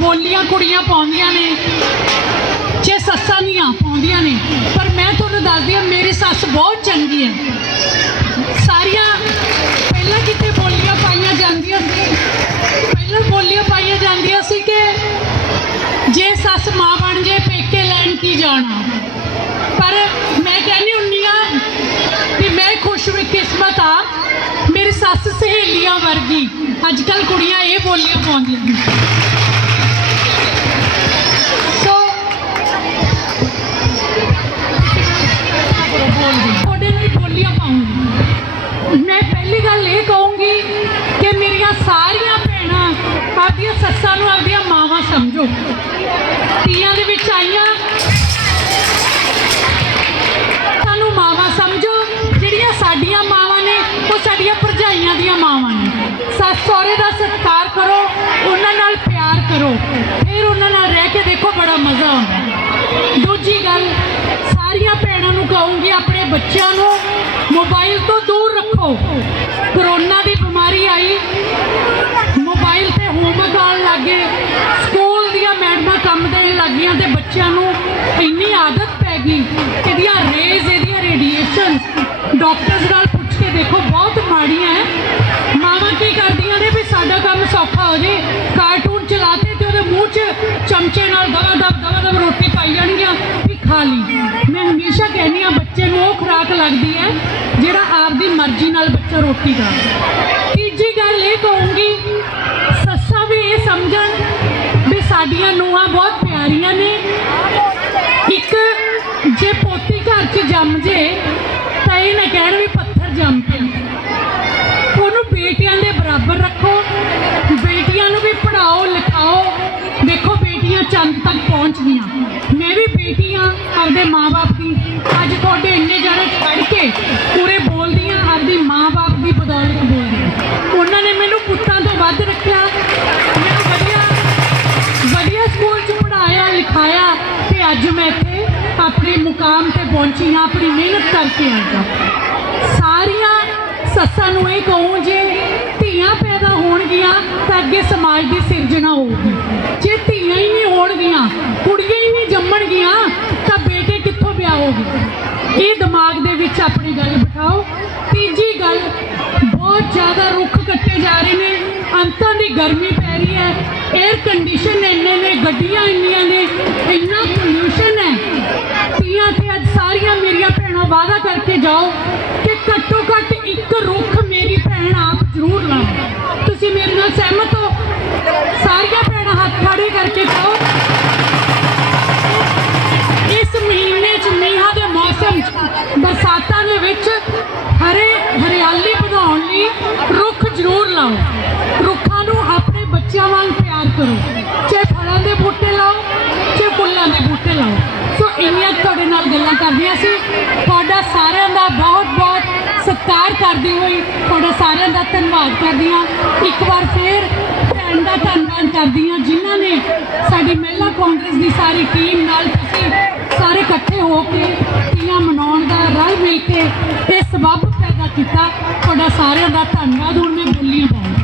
ਬੋਲੀਆਂ ਕੁੜੀਆਂ ਪਾਉਂਦੀਆਂ ਨੇ, ਜੇ ਸੱਸਾਂ ਦੀਆਂ ਪਾਉਂਦੀਆਂ ਨੇ, ਪਰ ਮੈਂ ਤੁਹਾਨੂੰ ਦੱਸਦੀ ਹਾਂ, ਮੇਰੀ ਸੱਸ ਬਹੁਤ ਚੰਗੀ ਹੈ। ਸਾਰੀਆਂ ਪਹਿਲਾਂ ਕਿਤੇ ਬੋਲੀਆਂ ਪਾਈਆਂ ਜਾਂਦੀਆਂ ਸੀ, ਪਹਿਲਾਂ ਬੋਲੀਆਂ ਪਾਈਆਂ ਜਾਂਦੀਆਂ ਸੀ ਕਿ ਜੇ ਸੱਸ ਮਾਂ ਬਣ ਜੇ, ਪੇਕੇ ਲੈਣ ਕੀ ਜਾਣਾ। ਪਰ ਮੈਂ ਕਹਿੰਦੀ ਹੁੰਨੀ ਆ ਕਿ ਮੈਂ ਖੁਸ਼ ਵੀ ਕਿਸਮਤ ਆ, ਮੇਰੀ ਸੱਸ ਸਹੇਲੀਆਂ ਵਰਗੀ। ਅੱਜ ਕੱਲ ਕੁੜੀਆਂ ਇਹ ਬੋਲੀਆਂ ਪਾਉਂਦੀਆਂ ਨੇ। ਆਪਦੀਆਂ ਆਪਦੀਆਂ ਮਾਵਾਂ ਸਮਝੋ। ਤੀਆਂ ਦੇ ਵਿੱਚ ਆਈਆਂ। ਸਾਨੂੰ ਮਾਵਾਂ ਸਮਝੋ, ਜਿਹੜੀਆਂ ਸਾਡੀਆਂ ਮਾਵਾਂ ਨੇ, ਉਹ ਸਾਡੀਆਂ ਭਰਜਾਈਆਂ ਦੀਆਂ ਮਾਵਾਂ ਨੇ। ਸੱਸ ਸਹੁਰੇ ਦਾ ਸਤਿਕਾਰ ਕਰੋ, ਉਹਨਾਂ ਨਾਲ ਪਿਆਰ ਕਰੋ। ਫਿਰ ਉਹਨਾਂ ਨਾਲ ਰਹਿ ਕੇ ਦੇਖੋ, ਬੜਾ ਮਜ਼ਾ ਆਉਂਦਾ ਦੂਜੀ ਗੱਲ, ਸਾਰੀਆਂ ਭੈਣਾਂ ਨੂੰ ਕਹੂੰਗੀ, ਆਪਣੇ ਬੱਚਿਆਂ ਨੂੰ, ਮੋਬਾਈਲ ਤੋਂ ਕੰਮ ਦੇਣ ਲੱਗੀਆਂ ਤੇ ਬੱਚਿਆਂ ਨੂੰ ਇੰਨੀ ਆਦਤ ਪੈ ਗਈ ਇਹਦੀਆਂ ਰੇਜ਼, ਇਹਦੀਆਂ ਰੇਡੀਏਸ਼ਨ ਡਾਕਟਰਸ ਨਾਲ ਪੁੱਛ ਕੇ ਦੇਖੋ, ਬਹੁਤ ਮਾੜੀਆਂ ਹੈ ਮਾਵਾਂ ਕੀ ਕਰਦੀਆਂ ਨੇ ਵੀ ਸਾਡਾ ਕੰਮ ਸੌਖਾ ਹੋ ਜੇ, ਕਾਰਟੂਨ ਚਲਾਤੇ ਤੇ ਉਹਦੇ ਮੂੰਹ 'ਚ ਚਮਚੇ ਨਾਲ ਦਵਾ ਦਵ ਦਵਾ ਦਵ ਰੋਟੀ ਪਾਈ ਜਾਣਗੀਆਂ ਵੀ ਖਾ ਲਈ। ਮੈਂ ਹਮੇਸ਼ਾ ਕਹਿੰਦੀ ਆ ਬੱਚੇ ਨੂੰ ਉਹ ਖੁਰਾਕ ਲੱਗਦੀ ਹੈ ਜਿਹੜਾ ਆਪਦੀ ਮਰਜ਼ੀ ਨਾਲ ਬੱਚਾ ਰੋਟੀ ਖਾਵੇ ਤੀਜੀ ਗੱਲ ਇਹ ਕਹੂੰਗੀ, ਸੱਸਾਂ ਵੀ ਇਹ ਸਮਝਣ ਵੀ ਸਾਡੀਆਂ ਨੂੰਹਾਂ ਬਹੁਤ ਪਿਆਰੀਆਂ ਨੇ। ਇੱਕ ਜੇ ਪੋਤੀ ਘਰ 'ਚ ਜੰਮ ਜੇ, ਤਾਂ ਇਹ ਨਾ ਕਹਿਣ ਵੀ ਪੱਥਰ ਜੰਮ ਪਿਆ। ਉਹਨੂੰ ਬੇਟੀਆਂ ਦੇ ਬਰਾਬਰ ਰੱਖੋ। ਬੇਟੀਆਂ ਨੂੰ ਵੀ ਪੜਾਓ ਲਿਖਾਓ। ਦੇਖੋ ਬੇਟੀਆਂ ਚੰਦ ਤੱਕ ਪਹੁੰਚ ਗਈਆਂ ਮੈਂ ਵੀ ਬੇਟੀ ਹਾਂ ਆਪਦੇ ਮਾਪੇ ਦੀ। ਅੱਜ ਤੁਹਾਡੇ ਇੰਨੇ ਜਾਣੇ ਛੱਡ ਕੇ ਪੂਰੇ ਬੋਲਦੀ ਹਾਂ ਆਪਦੀ ਮਾਪੇ ਦੀ ਬਦੌਲਤ ਬੋਲਦੀ। ਉਹਨਾਂ ਨੇ ਅੱਜ ਮੈਂ ਇੱਥੇ ਆਪਣੇ ਮੁਕਾਮ ਤੇ ਪਹੁੰਚੀ ਹਾਂ, ਆਪਣੀ ਮਿਹਨਤ ਕਰਕੇ ਆਈ ਹਾਂ। ਸਾਰੀਆਂ ਸੱਸਾਂ ਨੂੰ ਇਹ ਕਹੂੰ ਜੇ ਧੀਆਂ ਪੈਦਾ ਹੋਣਗੀਆਂ ਤਾਂ ਅੱਗੇ ਸਮਾਜ ਦੀ ਸਿਰਜਣਾ ਹੋਊਗੀ। ਜੇ ਧੀਆਂ ਹੀ ਨਹੀਂ ਹੋਣਗੀਆਂ, ਕੁੜੀਆਂ ਹੀ ਨਹੀਂ ਜੰਮਣਗੀਆਂ, ਤਾਂ ਬੇਟੇ ਕਿੱਥੋਂ ਵਿਆਹੋਗੇ ਇਹ ਦਿਮਾਗ ਦੇ ਵਿੱਚ ਆਪਣੀ ਗੱਲ ਬਿਠਾਓ। ਤੀਜੀ ਗੱਲ, ਬਹੁਤ ਜ਼ਿਆਦਾ ਰੁੱਖ ਕੱਟੇ ਜਾ ਰਹੇ ਨੇ। ਅੰਤਾਂ ਦੀ ਗਰਮੀ 에ਅਰ ਕੰਡੀਸ਼ਨ ਇੰਨੇ ਨੇ, ਗੱਡੀਆਂ ਇੰਨੀਆਂ ਨੇ, ਇੰਨਾ ਪੋਲੂਸ਼ਨ ਹੈ। ਤੀਆਂ ਤੇ ਅੱਜ ਸਾਰੀਆਂ ਮੇਰੀਆਂ ਭੈਣਾਂ ਵਾਅਦਾ ਕਰਕੇ ਜਾਓ ਕਿ ਘੱਟੋ ਘੱਟ ਇੱਕ ਰੁੱਖ ਮੇਰੀ ਭੈਣ ਆਪ ਜ਼ਰੂਰ ਲਾਓ ਤੁਸੀਂ ਮੇਰੇ ਨਾਲ ਸਹਿਮਤ ਹੋ? ਸਾਰੀਆਂ ਭੈਣਾਂ ਹੱਥ ਖੜੇ ਕਰਕੇ ਕਹੋ ਕਰੋ। ਚਾਹੇ ਫਲਾਂ ਦੇ ਬੂਟੇ ਲਾਓ ਚਾਹੇ ਫੁੱਲਾਂ ਦੇ ਬੂਟੇ ਲਾਓ। ਸੋ ਇੰਨੀਆਂ ਤੁਹਾਡੇ ਨਾਲ ਗੱਲਾਂ ਕਰਦੀਆਂ ਸੀ। ਤੁਹਾਡਾ ਸਾਰਿਆਂ ਦਾ ਬਹੁਤ ਬਹੁਤ ਸਤਿਕਾਰ ਕਰਦੀ ਹੋਈ ਤੁਹਾਡਾ ਸਾਰਿਆਂ ਦਾ ਧੰਨਵਾਦ ਕਰਦੀ ਹਾਂ। ਇੱਕ ਵਾਰ ਫੇਰ ਭੈਣ ਦਾ ਧੰਨਵਾਦ ਕਰਦੀ ਹਾਂ, ਜਿਨ੍ਹਾਂ ਨੇ ਸਾਡੀ ਮਹਿਲਾ ਕਾਂਗਰਸ ਦੀ ਸਾਰੀ ਟੀਮ ਨਾਲ ਤੁਸੀਂ ਸਾਰੇ ਇਕੱਠੇ ਹੋ ਕੇ ਤੀਆਂ ਮਨਾਉਣ ਦਾ ਰਲ ਮਿਲ ਕੇ ਇਹ ਸਬਬ ਪੈਦਾ ਕੀਤਾ। ਤੁਹਾਡਾ ਸਾਰਿਆਂ ਦਾ ਧੰਨਵਾਦ। ਹੁਣ ਮੈਂ ਬੋਲੀਆਂ ਪਾਉਂਗੀ